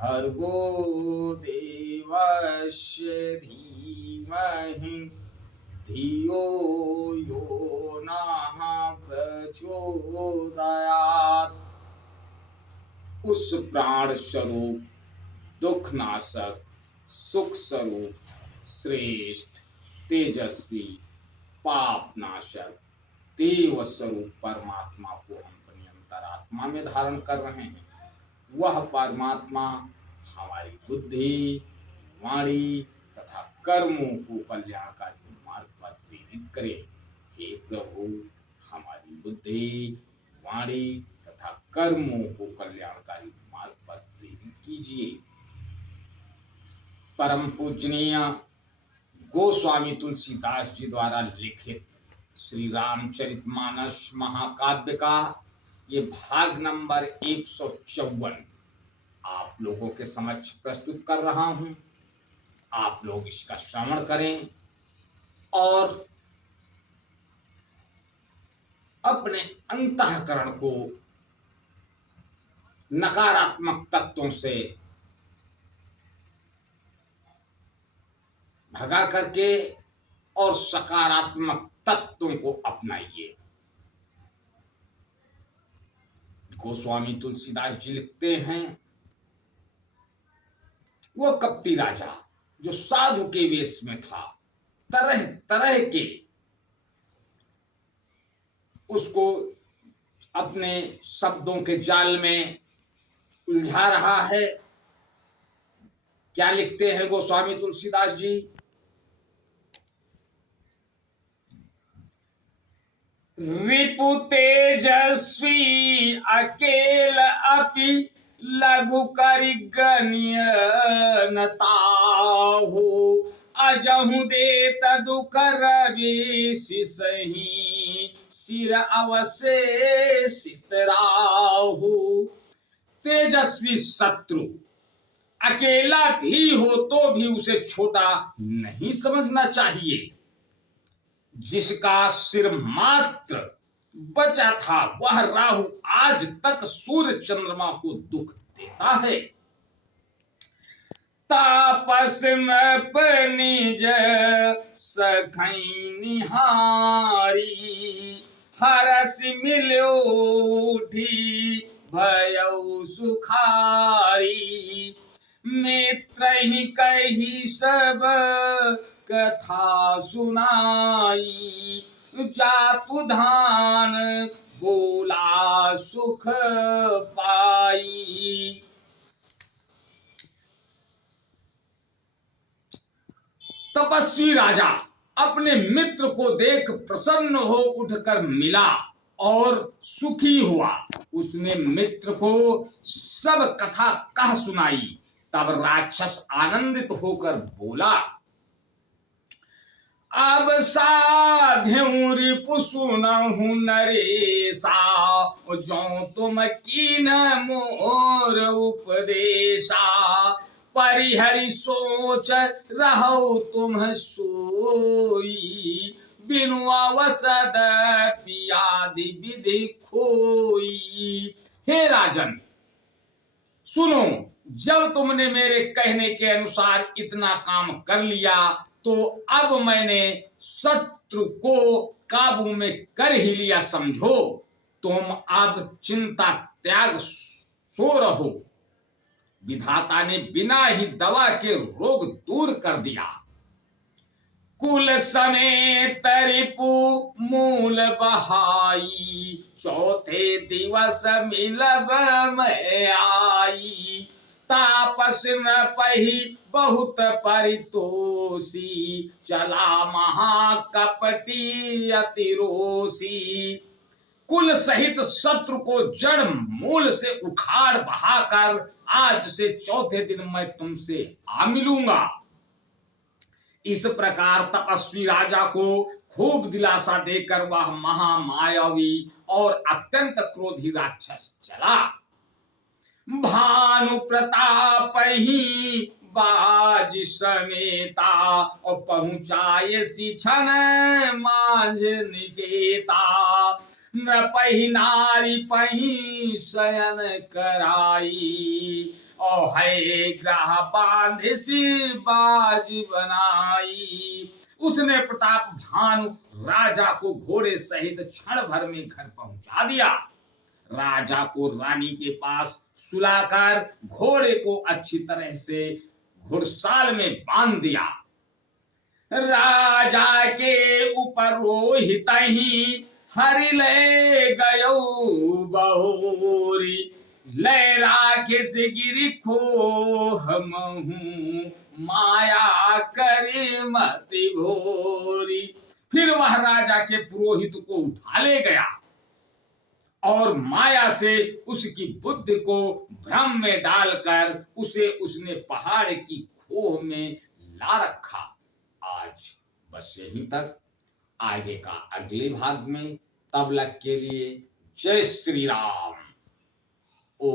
भर्गो देवस्य धीमहि धियो यो नः प्रचोदयात्। उस प्राण स्वरूप, दुख नाशक, सुख स्वरूप, श्रेष्ठ, तेजस्वी, पाप नाशक, देव स्वरूप परमात्मा को हम अपनी अंतरात्मा में धारण कर रहे हैं। वह परमात्मा हमारी बुद्धि, वाणी तथा कर्मों को कल्याणकारी मार्ग पर प्रेरित करे। हे प्रभु, हमारी बुद्धि, वाणी तथा कर्मों को कल्याणकारी मार्ग पर प्रेरित कीजिए। परम पूजनीय गोस्वामी तुलसीदास जी द्वारा लिखित श्री रामचरितमानस महाकाव्य का ये भाग नंबर 154 आप लोगों के समक्ष प्रस्तुत कर रहा हूं। आप लोग इसका श्रवण करें और अपने अंतःकरण को नकारात्मक तत्वों से भगा करके और सकारात्मक तत्वों को अपनाइए। गोस्वामी तुलसीदास जी लिखते हैं, वो कपटी राजा जो साधु के वेश में था, तरह तरह के उसको अपने शब्दों के जाल में उलझा रहा है। क्या लिखते हैं गोस्वामी तुलसीदास जी? रिपु तेजस्वी अकेल अपि लघु करि गण्य न ताहु। अजहु देत दुख रवि सही सिर अवशेषित राहु। तेजस्वी शत्रु अकेला भी हो तो भी उसे छोटा नहीं समझना चाहिए। जिसका सिर मात्र बचा था वह राहु आज तक सूर्य चंद्रमा को दुख देता है। तापस नृप निज सखै निहारी हरस मिल्यो उठी भयउ सुखारी। मित्र ही कही सब कथा सुनाई जातु धान बोला सुख पाई। तपस्वी राजा अपने मित्र को देख प्रसन्न हो उठकर मिला और सुखी हुआ। उसने मित्र को सब कथा कह सुनाई। तब राक्षस आनंदित होकर बोला, अब साध्यु रिपु सुनहु नरेसा जो तुम कीन मोर उपदेशा। परिहरि सोच रहो तुम सोई बिनु अवसद पियादि विधि खोई। हे राजन सुनो, जब तुमने मेरे कहने के अनुसार इतना काम कर लिया तो अब मैंने शत्रु को काबू में कर ही लिया समझो। तुम अब चिंता त्याग सो रहो। विधाता ने बिना ही दवा के रोग दूर कर दिया। कुल समेत रिपु मूल बहाई चौथे दिवस मिलब मैं आई। तापस न पही बहुत परितोषी चला महाकपटी अतिरोषी। कुल सहित शत्रु को जड़ मूल से उखाड़ बहाकर आज से चौथे दिन मैं तुमसे आ मिलूंगा। इस प्रकार तपस्वी राजा को खूब दिलासा देकर वह महामायावी और अत्यंत क्रोधी राक्षस चला। भानु प्रताप ही बाज समेता और पहुंचाए क्षण मांझ निकेता। न पही नारी पही शयन कराई, और है ग्राह बांधे से बाज बनाई। उसने प्रताप भानु राजा को घोड़े सहित क्षण भर में घर पहुंचा दिया। राजा को रानी के पास सुलाकर घोड़े को अच्छी तरह से घुड़साल में बांध दिया। राजा के ऊपर रोहित ही हरि ले गयो बहोरी, ले राखे से गिरी खो हमहू माया करे मति भोरी। फिर वह राजा के पुरोहित को उठा ले गया और माया से उसकी बुद्धि को भ्रम में डालकर उसे उसने पहाड़ की खोह में ला रखा। आज बस यहीं तक, आगे का अगले भाग में। तब तक के लिए जय श्री राम। ओ